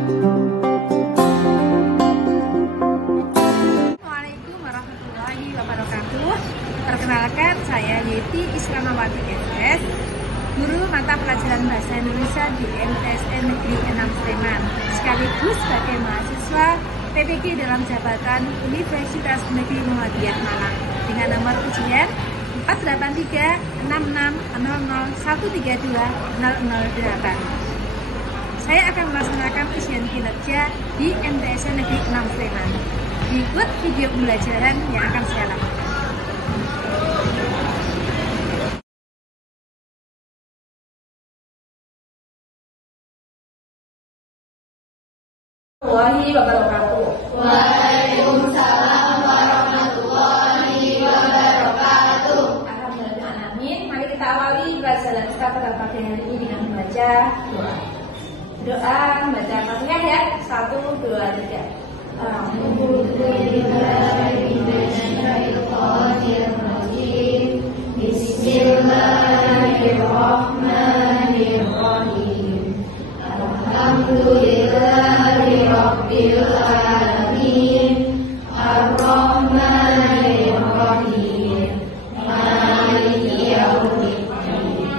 Assalamualaikum warahmatullahi wabarakatuh. Perkenalkan, saya Yeti Islamawati MS, guru mata pelajaran Bahasa Indonesia di MTSN Negeri 6 Sleman, sekaligus sebagai mahasiswa PPG dalam jabatan Universitas Negeri Muhammadiyah Malang dengan nomor ujian 4836001320008. Saya akan melaksanakan ujian kinerja di MTSN Negeri 6 Sleman. Berikut video pembelajaran yang akan saya lakukan. Warahmatullahi wabarakatuh. Waalaikumsalam warahmatullahi wabarakatuh. Alhamdulillah. Mari kita awali pelajaran kita pada pagi hari ini dengan membaca doa. Doa membaca Fatihah ya. 1, 2, 3. Bismillahirrahmanirrahim. Alhamdulillahi rabbil alamin. Ar-Rahmanir-Rahim. Maliki yaumiddin.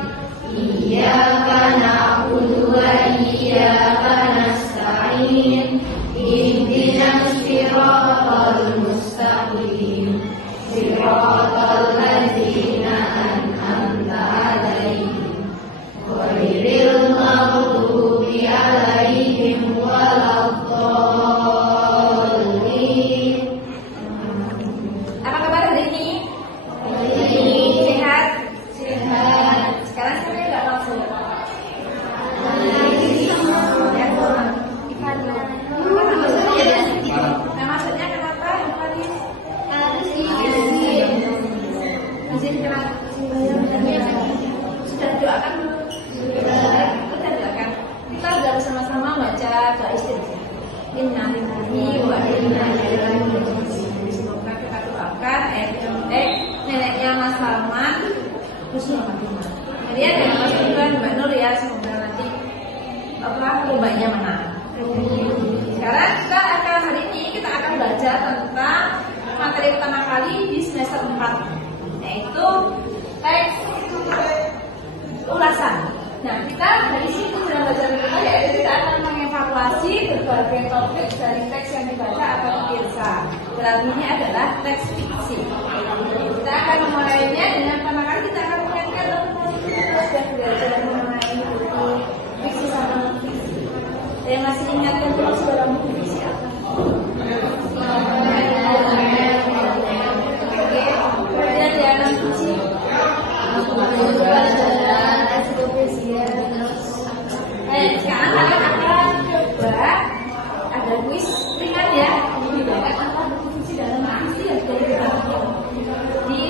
Iyyaka na'budu wa iyyaka nasta'in. Ihdinas siratal mustaqim. Siratal ladzina an'amta 'alaihim ghairil maghdubi 'alaihim waladdallin. Apa kabar hari ini? Sehat? Sehat. Sekarang saya nggak langsung. Maksudnya kenapa? Izin kenapa? Sudah doakan belum? Sudah doakan. Kita sudah bersama-sama baca doa istighfar. Innalillahi wa inna ilaihi raji'un. Semoga kita doakan neneknya Mas Salman husnul khatimah. Kemudian yang Mas Ridwan, Mbak Nur ya, semoga nanti lombanya menang. Sekarang hari ini kita akan belajar tentang materi pertama kali di semester 4, yaitu teks ulasan. Nah, kita dari situ dalam belajar kita yaitu kita akan mengevaluasi berbagai topik dari teks yang dibaca atau dipirsa. Dalam ini adalah teks fiksi. Kita akan memulainya dengan pertama kali kita akan mengingatkan kita sudah belajar mengenai buku fiksi sama non fiksi. Saya masih ingatkan terus dalam buku fiksi apa? Kemudian dia non fiksi. Sekarang kalian akan coba ada kuis ringan ya. Membedakan antara buku fiksi dan non fiksi yang sudah dibahas. Di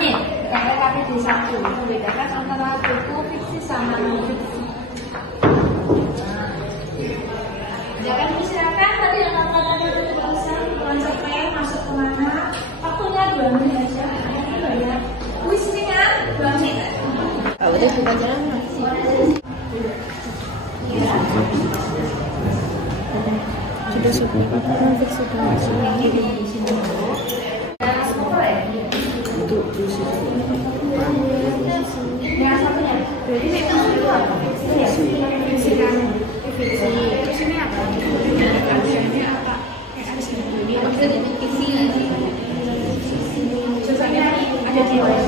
ini yang KKP 1 membedakan antara buku fiksi sama non fiksi. Jangan silakan tadi yang kata-kata itu tulisan konsepnya masuk kemana. Waktunya 2 menit aja. Ya. Kuis ringan 2 menit. Udah buka jalan sudah untuk yang satunya berarti itu apa? Fiksi kan? Fiksi. Terus ini apa? Ini apa? Ini maksudnya fiksi. Susahnya ada di bawah.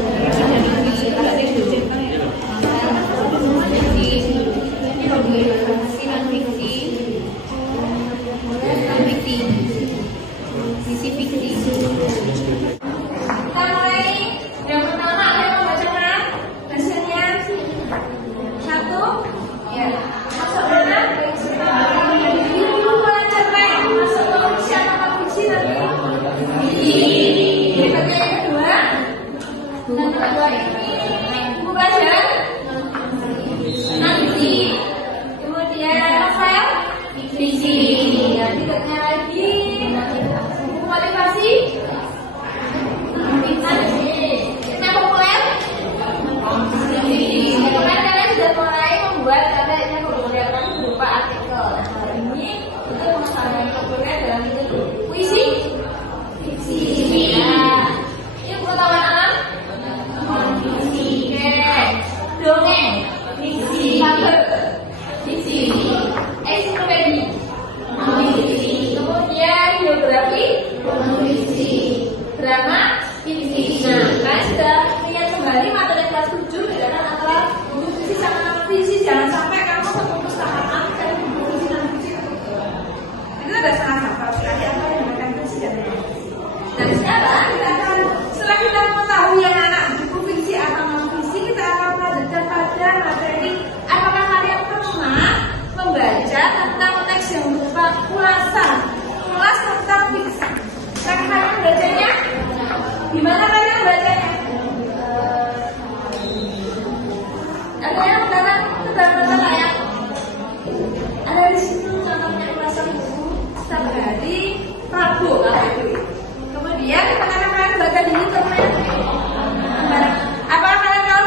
hari Rabu kalau itu. Kemudian apakah kalian baca di internet? Apakah kalian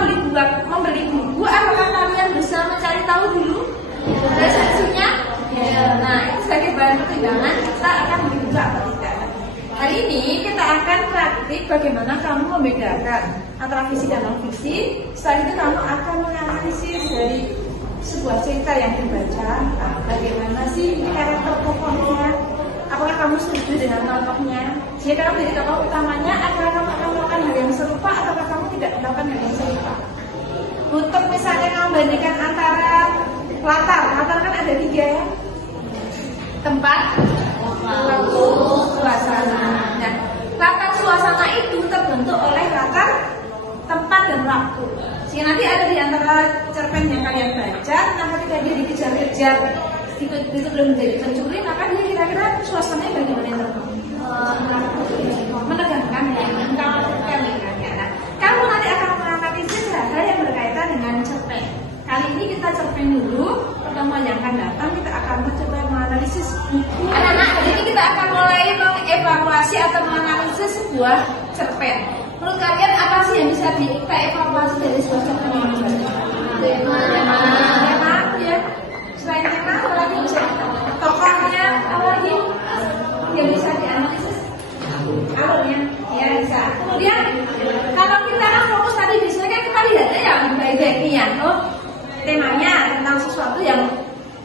membeli buku? Apakah kalian bisa mencari tahu dulu resensinya? Ya. Nah, itu sebagai bahan pertimbangan kita akan beli buku atau tidak. Hari ini kita akan praktik bagaimana kamu membedakan antara fiksi dan non fiksi. Setelah itu kamu akan menganalisis dari sebuah cerita yang dibaca. Nah, bagaimana sih karakter tokohnya? Apakah kamu setuju dengan tokohnya? Jika kamu menjadi tokoh utamanya, apakah kamu akan melakukan hal yang serupa ataukah kamu tidak melakukan hal yang serupa? Untuk misalnya kamu bandingkan antara latar kan ada 3 ya. Tempat, waktu, suasana. Nah, latar suasana itu terbentuk oleh latar tempat dan waktu. Sehingga nanti ada di antara cerpen yang kalian baca, nah ketika dia dikejar-kejar itu belum menjadi pencuri, maka dia kira-kira suasananya bagaimana yang terbentuk? Menegangkan ya, mengkhawatirkan ya. Nah, kamu nanti akan menganalisis hal yang berkaitan dengan cerpen. Kali ini kita cerpen dulu, pertemuan yang akan datang kita akan mencoba menganalisis buku. Anak-anak, hari ini kita akan mulai mengevaluasi atau menganalisis sebuah cerpen. Menurut kalian apa sih yang bisa kita evaluasi dari sebuah cerpen yang dibaca? Tema, ya. Selain tema, apa lagi bisa? Tokohnya, apa lagi yang bisa dianalisis? Alurnya, ya bisa. Kemudian kalau kita kan fokus tadi biasanya kan kita lihatnya yang baik-baiknya, temanya tentang sesuatu yang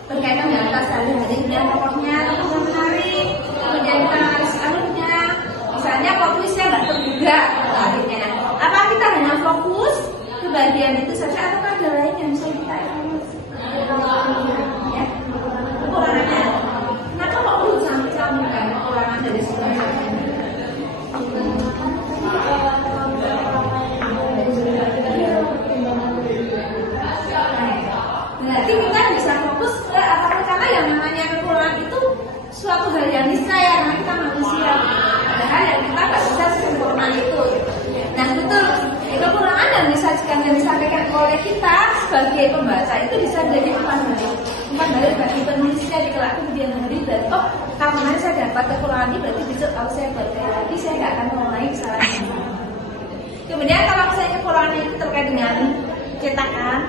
berkaitan dengan kita sehari-hari, kemudian tokohnya menarik, kemudian kita analis alurnya, misalnya fokusnya nggak terduga, akhirnya. Apa kita hanya fokus ke bagian itu saja atau ada lain yang bisa kita evaluasi? Ya, kekurangannya. Kenapa kok perlu sampai kekurangan dari sebuah cerpen? Berarti kita bisa fokus ke apapun karena yang namanya kekurangan itu suatu hal yang niscaya karena kita manusia. Padahal yang kita nggak bisa sempurna itu. Nah betul kekurangan yang disampaikan oleh kita sebagai pembaca itu bisa menjadi umpan balik bagi penulisnya di kelak kemudian hari. Dan kalau kemarin saya dapat kekurangan ini berarti besok kalau saya baca lagi saya nggak akan mengulangi kesalahan yang sama. Kemudian kalau misalnya kekurangan itu terkait dengan cetakan,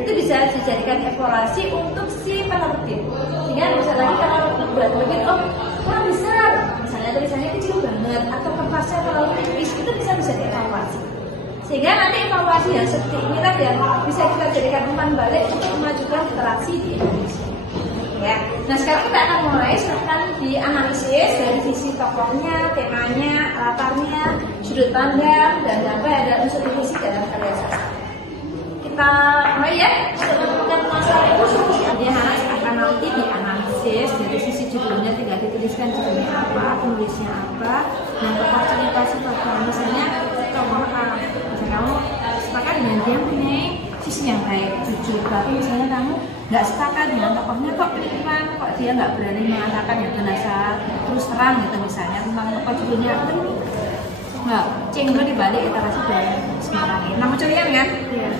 itu bisa dijadikan evaluasi untuk si penerbit. Sehingga bisa lagi kalau buat penerbit, kurang besar, misalnya tulisannya kecil banget atau kertasnya terlalu tipis, itu bisa dievaluasi. Sehingga nanti evaluasi yang seperti ini tadi yang bisa kita jadikan umpan balik untuk memajukan literasi di Indonesia. Ya. Nah sekarang kita akan mulai silahkan dianalisis dari sisi tokohnya, temanya, latarnya, sudut pandang, dan sampai ada unsur fiksi dalam karya sastra. Kita mulai ya, sebelum masalah itu dia akan nanti dianalisis dari sisi judulnya, tinggal dituliskan judulnya apa, penulisnya apa, dan tokoh cerita seperti misalnya tokoh misalnya kamu sepakat dengan dia punya sisi yang baik, jujur, tapi misalnya kamu nggak sepakat dengan tokohnya kok dia nggak berani mengatakan yang benar terus terang gitu misalnya tentang tokoh judulnya nggak cenggo dibalik literasi dan sekarang ini. Nama curian kan? Iya.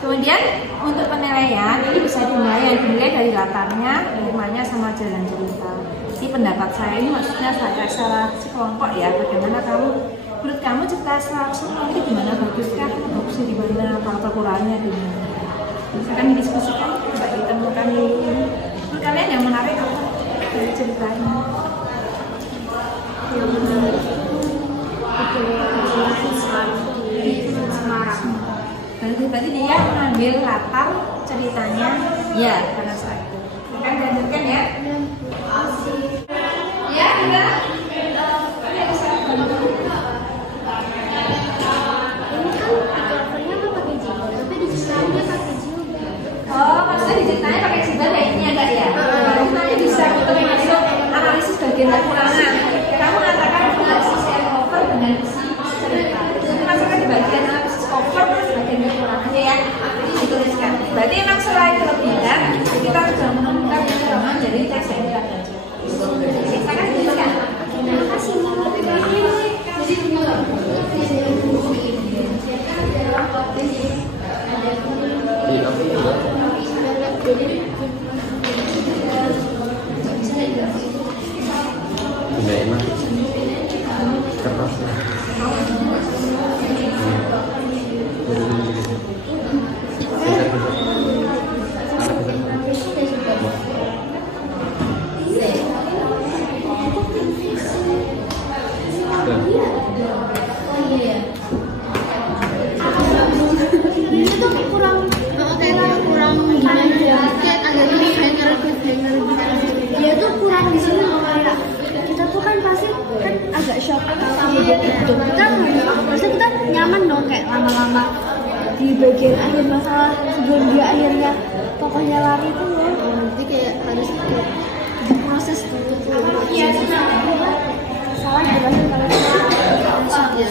Kemudian untuk penilaian ini bisa dimulai dari latarnya, temanya sama jalan cerita. Ini pendapat saya ini maksudnya secara sekelompok ya. Bagaimana menurut kamu cerita secara ini gimana, baguskah? Bagusnya di mana? Apa kurangnya di mana? Misalkan didiskusikan, coba ditemukan ini. Menurut kalian yang menarik apa dari ceritanya? Yang menarik itu Semarang. Berarti dia mengambil latar ceritanya ya karena saat itu. Kan lanjutkan ya. Ya, enggak. Maksudnya diceritanya pakai jilbab ya ini agak ya. Nanti bisa masuk analisis bagian kekurangan. Kamu mengatakan sisi cover dengan sisi cerita. Jadi masukkan di bagian analisis cover bagian kekurangannya ya. Dituliskan. Berarti emang selain kelebihan kita di bagian akhir masalah sebelum dia akhirnya tokohnya lari itu loh. Nanti kayak harus kayak diproses dulu tuh. Iya, salah berhasil kalau ya.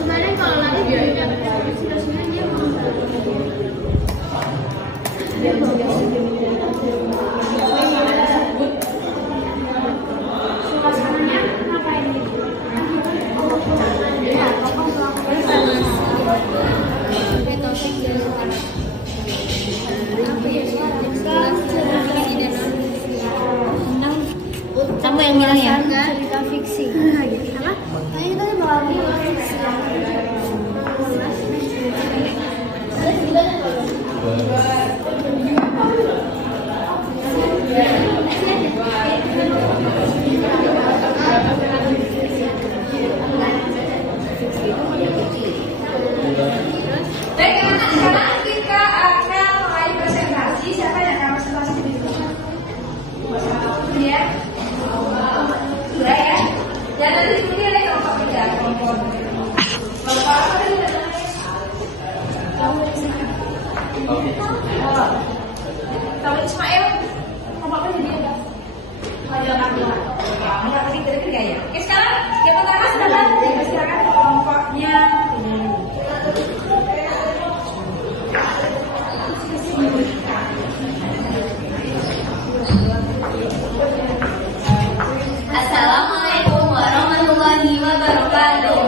Kemarin kalau lari dia suasananya ngapain gitu? Kamu yang milih ya? Cerita fiksi. Apa? Kayaknya kita bakal milih fiksi. Baik anak-anak, sekarang kita akan mulai presentasi. Siapa yang akan presentasi di sini? Ya, dua ya. Dan nanti di sini ada kelompok tiga, kelompok apa tadi namanya? Kalau Ismail, kelompok apa jadi ya? Ada Abdullah. Ada apa sih kira-kira ya? Oke, sekarang yang pertama sudah dipersilakan kelompoknya. Assalamualaikum warahmatullahi wabarakatuh.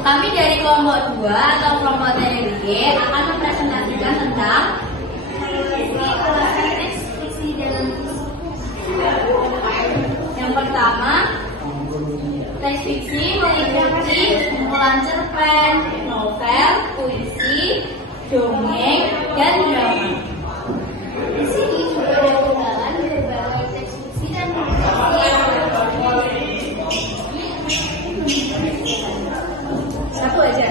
Kami dari kelompok 2 atau kelompok TDB akan mempresentasikan tentang yang pertama, teks fiksi meliputi kumpulan cerpen, novel, puisi, dongeng, dan drama. Di sini juga ada unggahan berbagai teks fiksi dan Satu aja.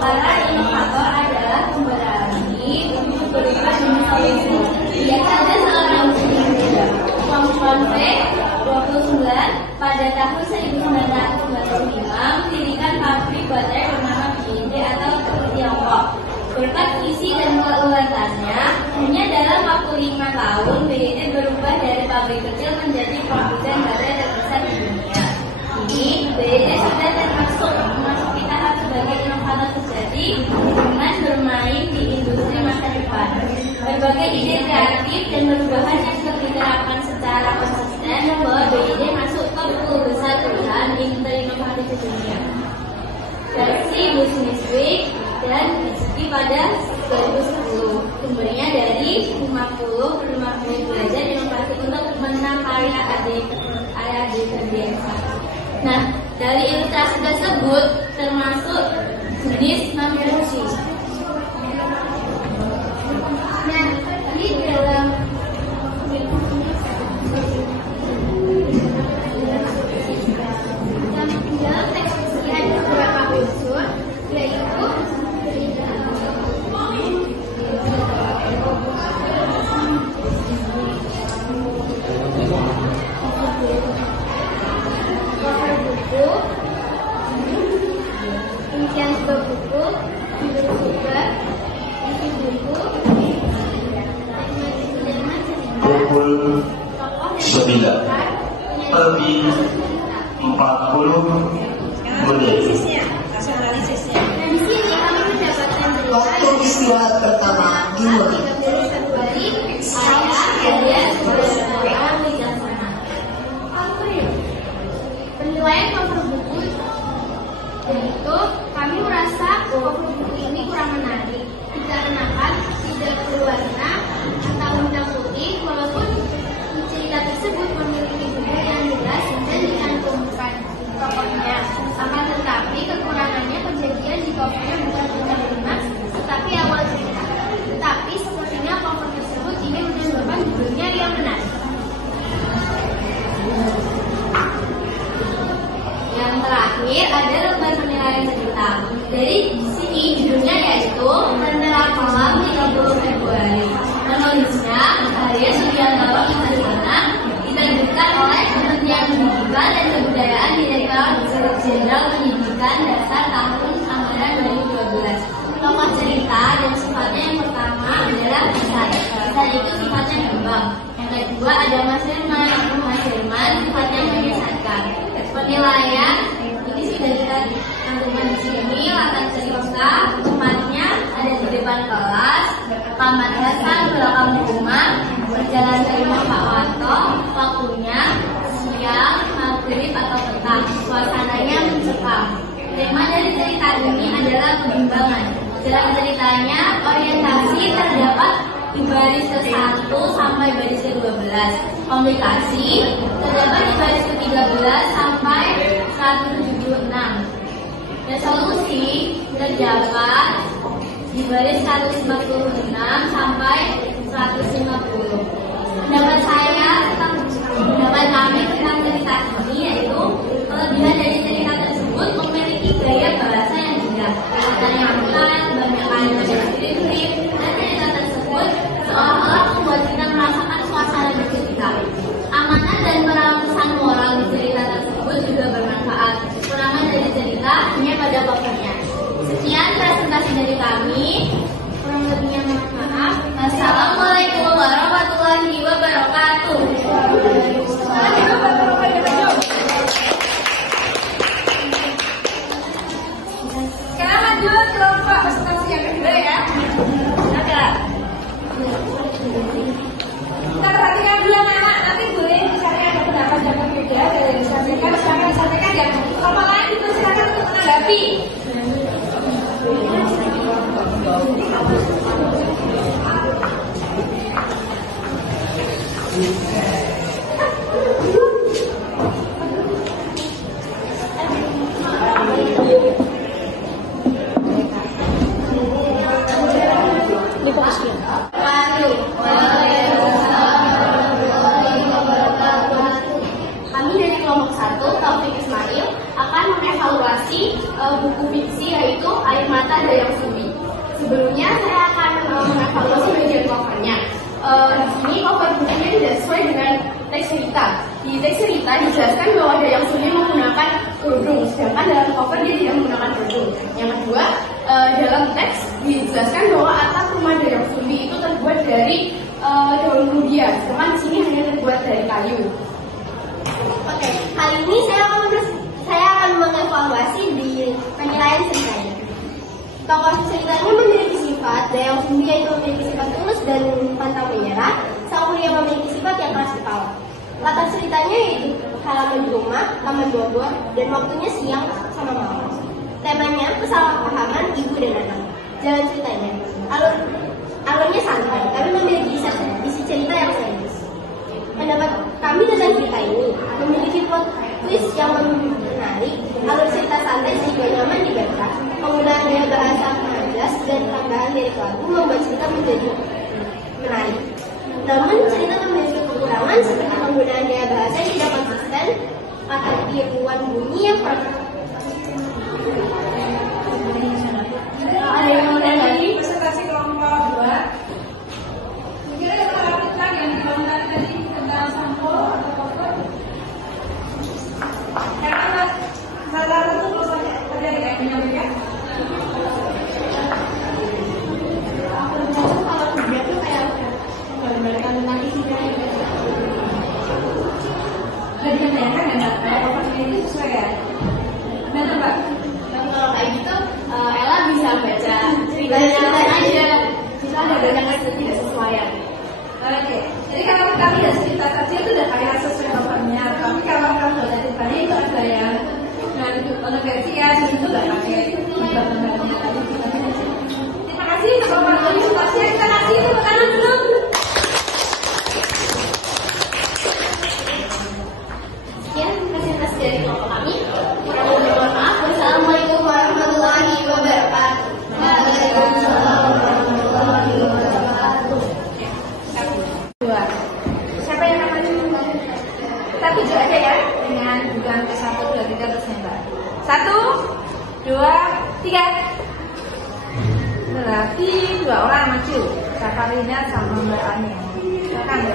para inovator adalah pemberani untuk berikan inovasi. Biasanya seorang Wang Fei 29 pada tahun 1995 mendirikan pabrik baterai bernama BYD atau Tiongkok. Berkat visi dan keuletannya, hanya dalam waktu 5 tahun BYD berubah dari pabrik kecil menjadi produsen baterai terbesar di dunia. Kini BYD sudah memasuki tahap sebagai inovator sejati dengan bermain di industri masa depan. Berbagai ide kreatif dan perubahan yang diterapkan secara konsisten membawa BYD masuk ke 10 besar perusahaan inovatif di dunia. Versi Business Week dan rezeki pada 2010. Sumbernya dari 50 belajar inovasi untuk menang karya AD terbiasa. Nah, dari ilustrasi tersebut termasuk jenis non-fungsi. Nah, di dalam teks fiksi ada beberapa unsur, yaitu cover buku, isian sebuah buku, judul sumber, isi buku, pukul 9 lebih 40 menit. Analisisnya. Nah, di sini kami mendapatkan berita Waktu istirahat pertama dimulai. 31 Februari, saya beberapa wijaksana. Penilaian cover buku yaitu kami merasa cover buku ini kurang menarik, dikarenakan tidak berwarna atau hitam putih, walaupun cerita tersebut memiliki buku yang jelas dan dicantumkan tokohnya. Akan tetapi kekurangannya kejadian di covernya bukan tentang lunas, tetapi awal cerita. Tetapi sepertinya cover tersebut ingin menunjukkan judulnya yang menarik. Yang terakhir ada lembar penilaian cerita. Dari sini judulnya yaitu kedua ada Mas Herman. Mas Herman sifatnya menyesatkan. Penilaian ini sudah kita cantumkan di sini. Latar cerita tempatnya ada di depan kelas, kamar Hasan belakang rumah, berjalan ke rumah Pak Wanto, waktunya siang, maghrib atau petang, suasananya mencekam. Tema dari cerita ini adalah kebimbangan. Dalam ceritanya orientasi terdapat di baris ke-1 sampai baris ke-12. Komplikasi terdapat di baris ke-13 sampai 176. Dan solusi terdapat di baris 156 sampai 150. Pendapat kami tentang cerita ini yaitu kelebihan dari cerita tersebut memiliki gaya bahasa yang indah, menyenangkan, banyak kalimat yang deskriptif, dan cerita tersebut seolah-olah membuat kita merasakan suasana bercerita. Amanat dan pesan moral di cerita tersebut juga bermanfaat. Kekurangan dari cerita hanya pada pokoknya. Sekian presentasi dari kami. Kurang lebihnya mohon maaf. Assalamualaikum warahmatullahi wabarakatuh. Sekarang lanjut kelompok presentasi yang kedua ya. Ada. Kita perhatikan dulu anak-anak, nanti boleh misalnya ada pendapat yang berbeda dari disampaikan, silakan disampaikan ya. Kelompok lain dipersilakan untuk menanggapi. Kami dari kelompok 1, Taufik Ismail, akan mengevaluasi buku fiksi yaitu Air Mata Dayang Sumbi. Sebelumnya saya akan mengevaluasi bagian covernya. Di sini cover bukunya tidak sesuai dengan teks cerita. Di teks cerita dijelaskan bahwa Dayang Sumbi menggunakan kerudung, sedangkan dalam cover dia tidak menggunakan kerudung. Yang kedua, dalam teks dijelaskan bahwa atap rumah Dayang Sumbi itu terbuat dari daun ludia, sedangkan di sini hanya terbuat dari kayu. Oke, kali ini saya akan mengevaluasi di penilaian ceritanya. Tokoh ceritanya memiliki sifat, Dayang Sumbi yaitu memiliki sifat tulus dan pantang menyerah, Sang Kuryang memiliki sifat yang keras kepala. Latar ceritanya yaitu halaman di rumah, taman Bogor, dan waktunya siang sama malam. Temanya kesalahpahaman ibu dan anak. Jalan ceritanya, alurnya santai, tapi memiliki isi cerita yang serius. Pendapat kami tentang cerita ini memiliki plot twist yang menarik, alur cerita santai sehingga nyaman dibaca, penggunaan gaya bahasa majas dan tambahan lirik lagu membuat cerita menjadi menarik. Namun cerita memiliki kekurangan seperti penggunaan gaya bahasa yang tidak konsisten atau tiruan bunyi yang Ada yang mau lagi presentasi kelompok 2. Mungkin ada perhatian yang dilakukan tadi tentang sampel atau cover. Karena salah satu prosesnya ada yang menyampaikan. kalau tidak tuh kayak menggambarkan tentang isinya. Jadi yang bayangkan ya mbak, kalau covernya itu sesuai ya. Nah tuh mbak. Kalau kayak gitu, Ella bisa baca ceritanya aja. Bisa ada banyak ketidaksesuaian. Oke, jadi kalau kita lihat cerita tadi itu udah kayak sesuai covernya. Tapi kalau kamu baca ceritanya itu ada yang untuk versi ya, itu nggak pakai gambarnya tadi. Terima kasih teman-teman presentasinya, kita kasih tepuk tangan dulu. Sekian presentasi dari kelompok kami. Kurang lebih mohon maaf. Wassalamualaikum warahmatullahi wabarakatuh. Waalaikumsalam warahmatullahi wabarakatuh. Dua. Siapa yang namanya? Kita tuju aja ya dengan bukan ke 1, 2, 3 terus nembak. 1, 2, 3. Lagi 2 orang maju. Safarina sama Mbak Ania. Silakan ya.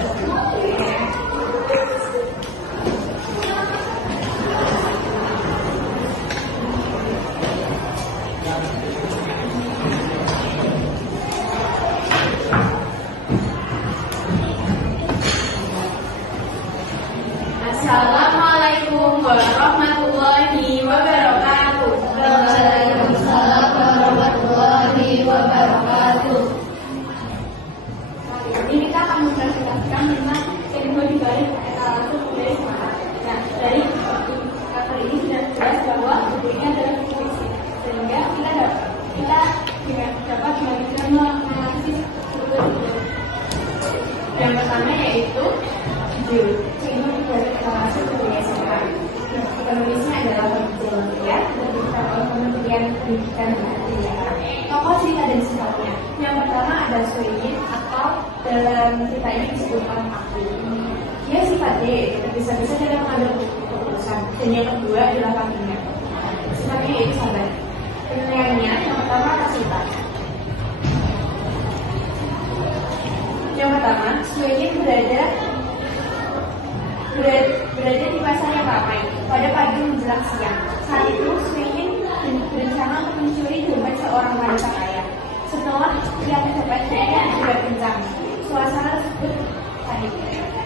Assalamualaikum warahmatullahi wabarakatuh. Waalaikumsalam warahmatullahi wabarakatuh. Ini kita akan mempresentasikan tentang kedua di balik etalase budaya Semarang. Nah, dari kali ini sudah jelas bahwa bukunya adalah puisi, sehingga kita dapat dengan menganalisis struktur budaya. Yang pertama yaitu kedua di balik etalase budaya Semarang. Penulisnya adalah ya, dari Kementerian Pendidikan dan Kebudayaan. Tokoh cerita dan sifatnya. Yang pertama ada Suiyin atau dalam cerita ini disebutkan aku. Dia sifat D, bisa-bisa dalam mengambil keputusan. Dan yang kedua adalah kakinya. Sifatnya yaitu sabar. Penilaiannya yang pertama Kasita. Yang pertama, Suiyin berada di pasar yang ramai pada pagi menjelang siang. Saat itu Suiyin berencana untuk mencuri dompet seorang wanita kaya. Setelah ia mendapatnya juga kencang, suasana tersebut panik.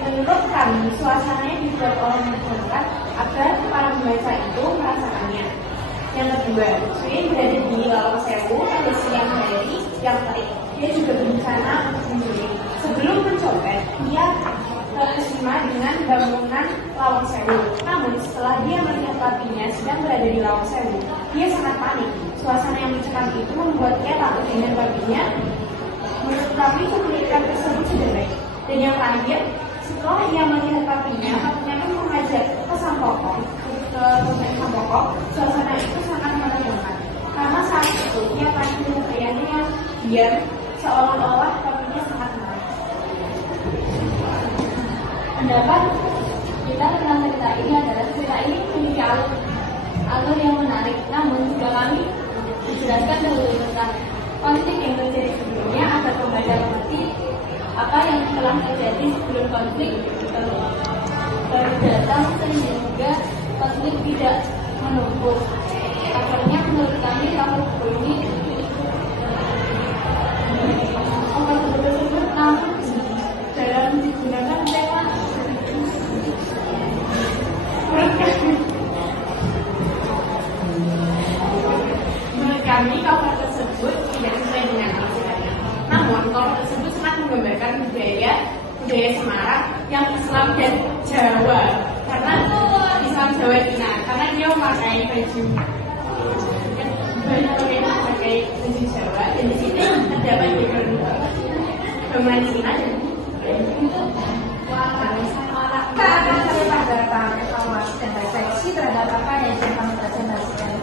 Menurut kami, suasananya dibuat oleh masyarakat agar para pembaca itu merasakannya. Yang kedua, Suiyin berada di Lawang Sewu pada siang hari yang terik. Dia juga berencana untuk mencuri. Sebelum mencopet, dia terkesima dengan bangunan Lawang Sewu. Namun setelah dia melihat papinya sedang berada di Lawang Sewu, dia sangat panik. Suasana yang mencekam itu membuat dia takut dengan papinya. Menurut kami kepanikan tersebut sudah baik. Dan yang terakhir, setelah ia melihat papinya pun mengajak ke Sampokong. Suasana itu sangat menenangkan. Karena saat itu ia panik dengan ayahnya yang diam, seolah-olah papinya sangat marah. Pendapat kita tentang cerita ini adalah cerita ini memiliki alur yang menarik, namun juga kami dijelaskan dahulu tentang konflik yang terjadi sebelumnya agar pembaca mengerti apa yang telah terjadi sebelum konflik datang, sehingga konflik tidak menumpuk. Akhirnya menurut kami alur buku ini tersebut namun dalam digunakan tema menurut kami cover tersebut tidak sesuai dengan maksudnya. Namun cover tersebut sangat menggambarkan budaya Semarang yang Islam dan Jawa. Karena Islam Jawa Cina, karena dia memakai baju Jawa, dan di sini terdapat bangunan Cina dan Kita akan pada evaluasi dan refleksi terhadap apa yang sudah kami presentasikan.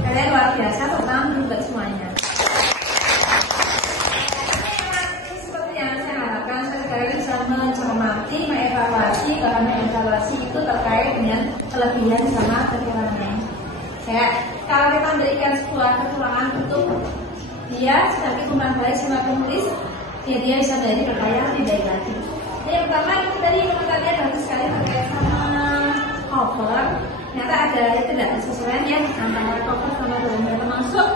Kalian luar biasa, terutama buat semuanya. Seperti yang saya harapkan, sekali bisa mencermati, mengevaluasi, karena evaluasi itu terkait dengan kelebihan sama kekurangannya. Ya, kalau kita memberikan sebuah kekurangan untuk dia sebagai kembang baik sama penulis, ya dia bisa menjadi berkarya lebih baik lagi. Yang pertama itu tadi komentarnya bagus sekali terkait sama cover. Ternyata ada tidak kesesuaian ya antara cover sama gambar, termasuk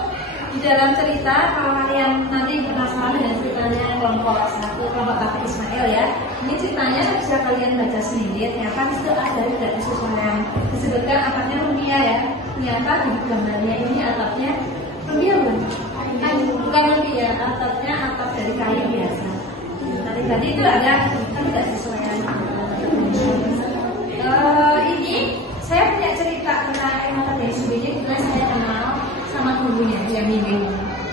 di dalam cerita. Kalau kalian nanti penasaran dengan ceritanya kelompok satu, kelompok Kafir Ismail ya, ini ceritanya bisa kalian baca sendiri. Ternyata itu ada tidak kesesuaian. Disebutkan atapnya rumbia ya. Ternyata di gambarnya ini atapnya rumbia bukan rumbia, atapnya atap dari kayu biasa. Tadi itu ada kan tidak sesuai. Ini saya punya cerita tentang Emma dari sendiri. Kebetulan saya kenal sama gurunya yang bimbing.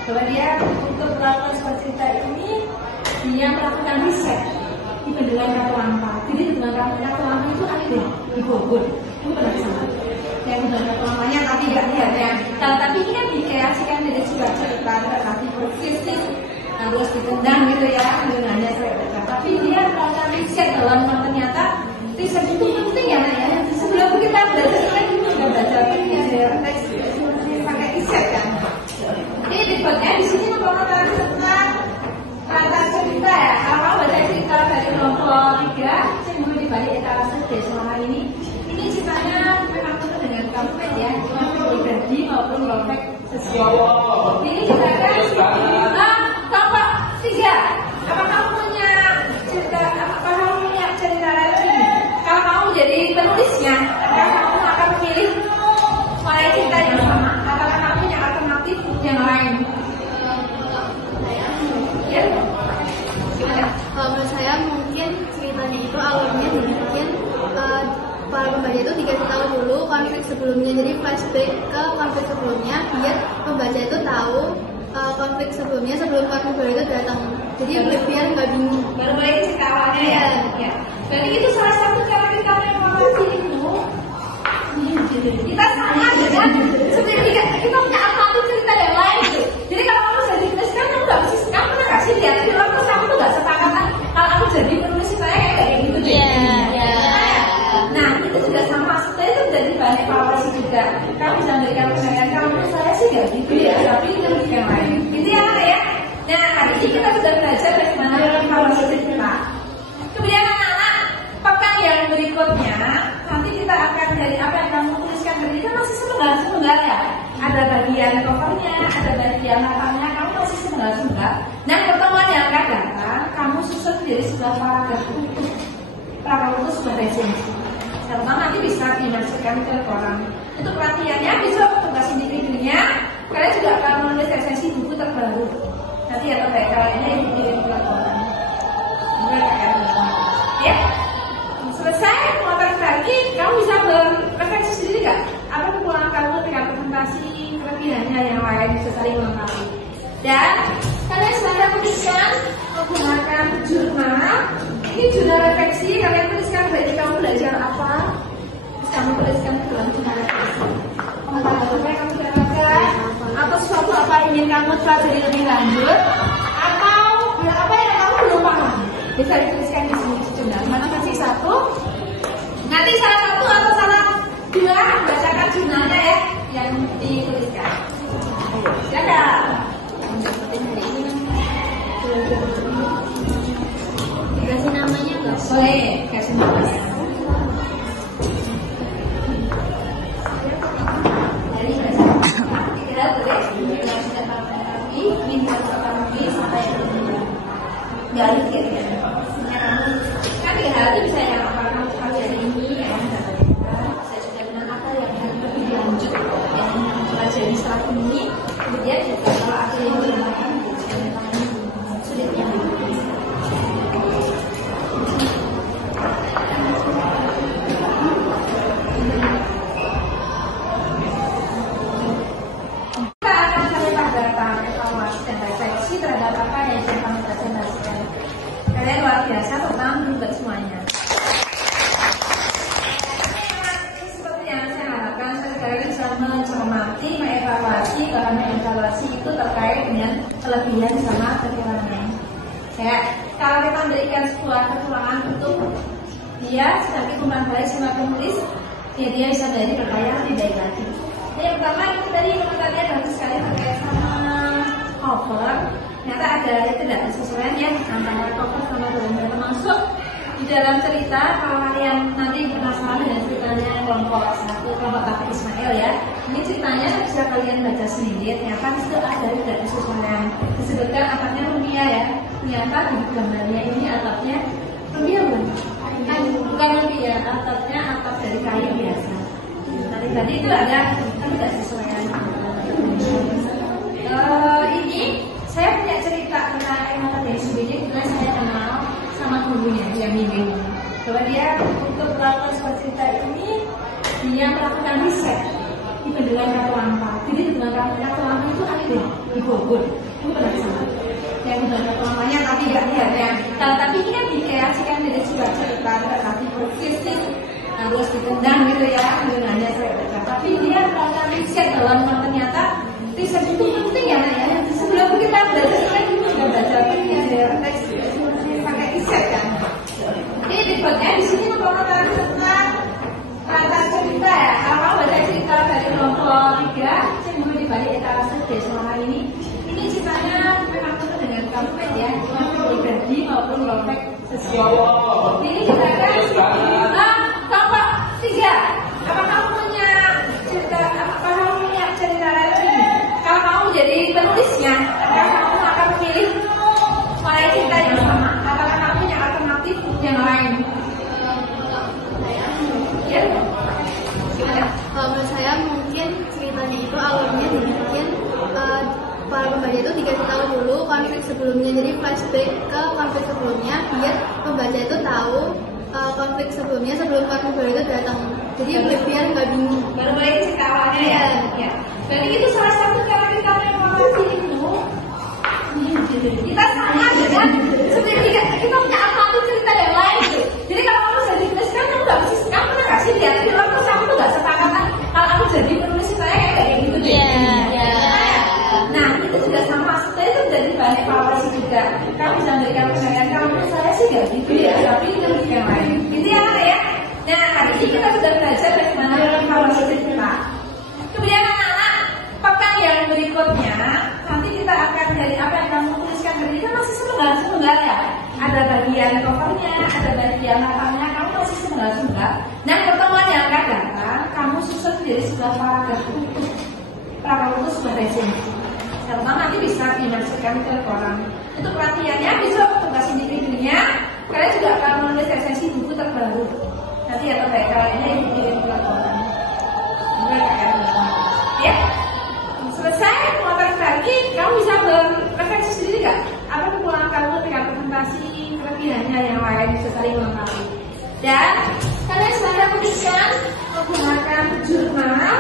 Bahwa dia untuk melakukan sebuah cerita ini dia melakukan riset di Bendungan Katulampa. Jadi Bendungan Katulampa itu ada di Bogor. Itu pernah sama. Yang Bendungan Katulampanya tapi nggak lihat ya. Tapi ini kan dikreasikan dari sebuah cerita tetapi berfisik. Harus ditendang gitu ya dengannya cerita. Tapi dia melakukan riset dalam ternyata riset itu penting ya Nak ya. Sebelum kita belajar kan juga belajar ini ada teks pakai riset kan. Ini berikutnya di sini memperkenalkan tentang kata cerita ya. Kalau baca cerita dari kelompok 3 yang di balik etalase Semarang ini ceritanya memang penuh dengan konflik ya, konflik pribadi maupun konflik sosial. Ini ceritakan kelompok 3. Apakah kamu punya cerita lagi? Kalau kamu jadi penulis itu dikasih tahu dulu konflik sebelumnya, jadi flashback ke konflik sebelumnya biar pembaca itu tahu konflik sebelumnya sebelum konflik baru itu datang. Jadi biar nggak bingung. Baru mulai cerita awalnya ya. Ya. Jadi itu salah satu cara kita mengevaluasi itu. Kita sama dengan seperti kita punya satu cerita yang lain gitu. Jadi kalau kamu jadi penulis kan kamu nggak mesti kamu pernah nggak sih lihat film terus kamu tuh nggak sepakat kan kalau aku jadi penulis saya kayak gitu deh. Nah itu juga sama, sebenarnya itu jadi bahan evaluasi juga. Kamu bisa memberikan penilaian kamu, saya sih nggak gitu ya, tapi itu yang lain. Gitu ya anak ya. Nah hari ini kita sudah belajar bagaimana evaluasi cerita. Kemudian anak-anak pekan yang berikutnya nanti kita akan dari apa yang kamu tuliskan tadi itu masih sepenggal ya. Ada bagian covernya, ada bagian latarnya, kamu masih sepenggal. Nah pertemuan yang akan datang kamu susun dari sebuah paragraf utuh. Paragraf itu sebuah resensi. Karena nanti bisa dimasukkan ke koran. Untuk pelatihannya bisa tugas individunya. Kalian juga akan menulis resensi buku terbaru. Nanti atau baik kalian yang dikirim ke koran. Ya. Selesai materi tadi, kamu bisa berrefleksi sendiri nggak? Apa kekurangan kamu ketika presentasi, kelebihannya yang lain bisa saling melengkapi. Dan kalian silahkan tuliskan menggunakan jurnal. Ini jurnal refleksi, kalian tuliskan berarti kamu belajar apa. Terus kamu tuliskan ke dalam jurnal refleksi. Pengetahuan apa yang kamu dapatkan, atau sesuatu apa yang ingin kamu pelajari lebih lanjut, atau apa yang kamu belum paham. Bisa dituliskan di sini jurnal. Mana versi 1? Nanti salah satu atau salah 2 bacakan jurnalnya ya yang dituliskan. Silakan. Kasih namanya nggak? Boleh, kasih namanya. Dari kita tulis yang sudah kamu rapi, minta kamu sampai dari kira-kira. Kan 3 hal itu bisa yang apa kamu pelajari ini, yang saya juga dengan apa yang lebih lanjut yang pelajari setelah ini, kemudian kalau ada yang menggunakan sulitnya. Kalian luar biasa tentang juga semuanya. Seperti yang saya harapkan, kalian bisa mencermati, mengevaluasi, karena evaluasi itu terkait dengan kelebihan sama kekurangan. Ya, kalau kita memberikan sebuah kekurangan untuk dia sebagai pemain baik sama penulis, ya dia bisa jadi berkarya lebih baik lagi. Yang pertama itu tadi komentarnya bagus sekali terkait sama cover. Ternyata ada tidak kesesuaian ya antara cover sama dalam termasuk di dalam cerita. Kalau kalian nanti penasaran dengan ceritanya kelompok 1, kelompok Taufik Ismail ya, ini ceritanya bisa kalian baca sendiri. Ternyata itu ada tidak kesesuaian. Disebutkan atapnya Rumia ya. Ternyata di gambarnya ini atapnya Rumia bukan Rumia, atapnya atap dari kayu biasa. Tadi itu ada tidak kesesuaian. Ini saya punya cerita tentang Emma Tedeschi ini, kebetulan saya kenal sama gurunya yang bimbing. Bahwa dia untuk melakukan sebuah cerita ini, dia melakukan riset di Bendungan Katulampa. Jadi Bendungan Katulampa itu ada di Bogor. Ini pernah sama. Yang Bendungan Katulampanya tapi nggak lihat ya. Tapi ini kan dikreasikan dari sebuah cerita, tetapi berfisik harus ditendang gitu ya, bendungannya saya. Tapi dia melakukan riset dalam ternyata riset itu penting ya, ya. Sebelum kita belajar lagi juga belajar teks pakai riset kan. Ini dibuatnya di sini mempengaruhi tentang latar cerita ya. Kalau baca cerita dari kelompok 3 yang di balik etalase Desmona ini ceritanya memang penuh dengan konflik ya, konflik pribadi maupun konflik sosial. Ini kita kan kelompok 3. Apa kamu punya cerita? Apa kamu punya cerita lagi? Kalau kamu jadi penulisnya, apakah kamu akan memilih mulai cerita yang sama? Apakah kamu punya alternatif yang lain? Ya. Kalau menurut saya mungkin ceritanya itu awalnya dibikin para pembaca itu dikasih tahu dulu konflik sebelumnya, jadi flashback ke konflik sebelumnya biar pembaca itu tahu konflik sebelum Kartun baru itu datang. Jadi biar nggak bingung. Baru mulai cerita awalnya ya. Ya. Berarti itu salah satu cara kita mengevaluasi itu. Kita sama dengan seperti kita punya satu cerita yang lain gitu. Jadi kalau kamu jadi penulis kan kamu nggak mesti kamu pernah kasih lihat di luar terus kamu tuh nggak sepakat kan kalau aku jadi penulis saya kayak gitu deh. Nah itu juga sama sebenarnya itu jadi bahan evaluasi juga. Kamu bisa memberikan penilaian kalau menurut saya sih nggak gitu ya, tapi itu yang lain. Gitu ya. Nah hari ini kita sudah belajar bagaimana evaluasi cerita. Kemudian anak-anak pekan yang berikutnya nanti kita akan dari apa yang kamu tuliskan hari ini kan masih sepenggal ya. Ada bagian covernya, ada bagian latarnya, kamu masih sepenggal. Nah pertemuan yang akan datang kamu susun dari sebuah paragraf utuh. Paragraf utuh sebuah resume. Serta nanti bisa dimasukkan ke koran. Untuk pelatihannya bisa tugas individunya. Kalian juga akan menulis resensi buku terbaru. Nanti atau baik kalian yang dikirim ke koran. Ya. Selesai materi tadi, kamu bisa berefleksi sendiri nggak? Apa kekurangan kamu ketika presentasi, kelebihannya yang lain bisa saling melengkapi. Dan kalian silahkan tuliskan menggunakan jurnal.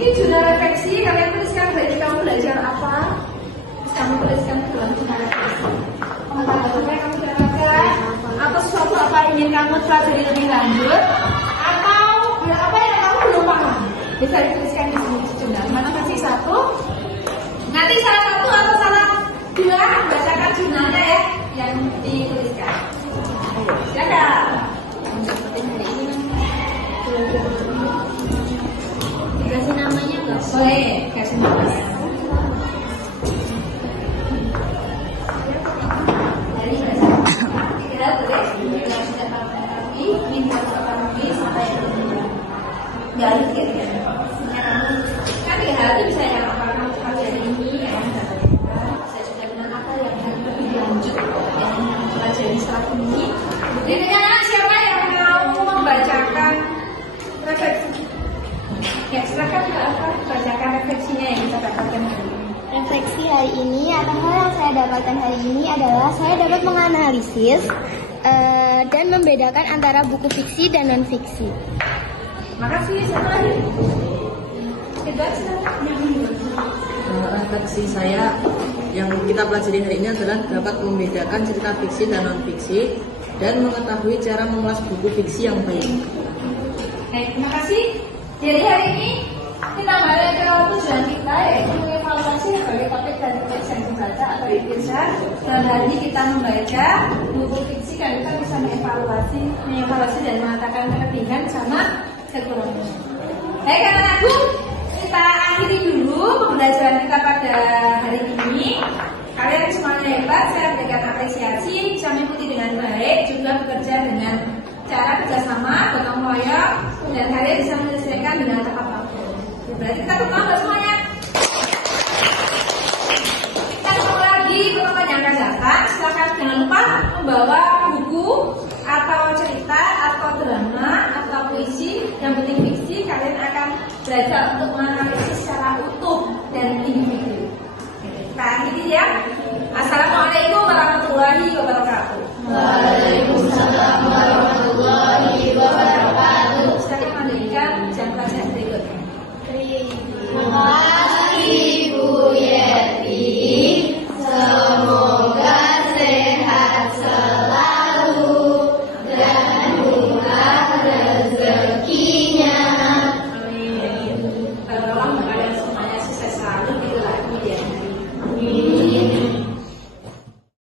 Ini jurnal refleksi, kalian tuliskan berarti kamu belajar apa? Terus kamu tuliskan ke dalam jurnal refleksi. Pengetahuan apa yang kamu dapatkan? Atau sesuatu apa yang ingin kamu pelajari lebih lanjut? Atau apa yang kamu belum paham? Bisa dituliskan di sini jurnal. Mana versi 1? Nanti salah satu atau salah 2 bacakan jurnalnya ya yang dituliskan. Silakan. Kasih namanya nggak? Boleh kasih namanya. Dari kita tulis yang sudah rapi, minta rapi sampai garis gitu ya. Kan 3 hari bisa yang apa kamu pelajari ini yang saya sudah dengan apa yang lebih lanjut yang pelajari setelah ini. Jadi siapa yang mau membacakan refleksi? Ya, silakan bacakan refleksinya yang kita dapatkan hari ini. Refleksi hari ini atau hal yang saya dapatkan hari ini adalah saya dapat menganalisis dan membedakan antara buku fiksi dan non fiksi. Makasih, satu lagi. Refleksi saya yang kita pelajari hari ini adalah dapat membedakan cerita fiksi dan non fiksi dan mengetahui cara mengulas buku fiksi yang baik. Terima kasih. Jadi hari ini kita balik ke tujuan kita yaitu mengevaluasi berbagai topik dari teks yang dibaca atau dipilih. Dan hari ini kita membaca buku fiksi dan kita bisa mengevaluasi dan mengatakan kelebihan sama kekurangan. Baik anak-anakku, kita akhiri dulu pembelajaran kita pada hari ini. Kalian semuanya hebat, saya berikan apresiasi, bisa mengikuti dengan baik, juga bekerja dengan cara kerjasama, gotong royong, dan kalian bisa menyelesaikan dengan tepat waktu. Berarti kita ketemu semuanya. Kita ketemu lagi pertemuan yang akan datang. Silakan jangan lupa membawa buku atau cerita atau drama atau puisi, yang penting fiksi. Kalian akan belajar untuk menganalisis secara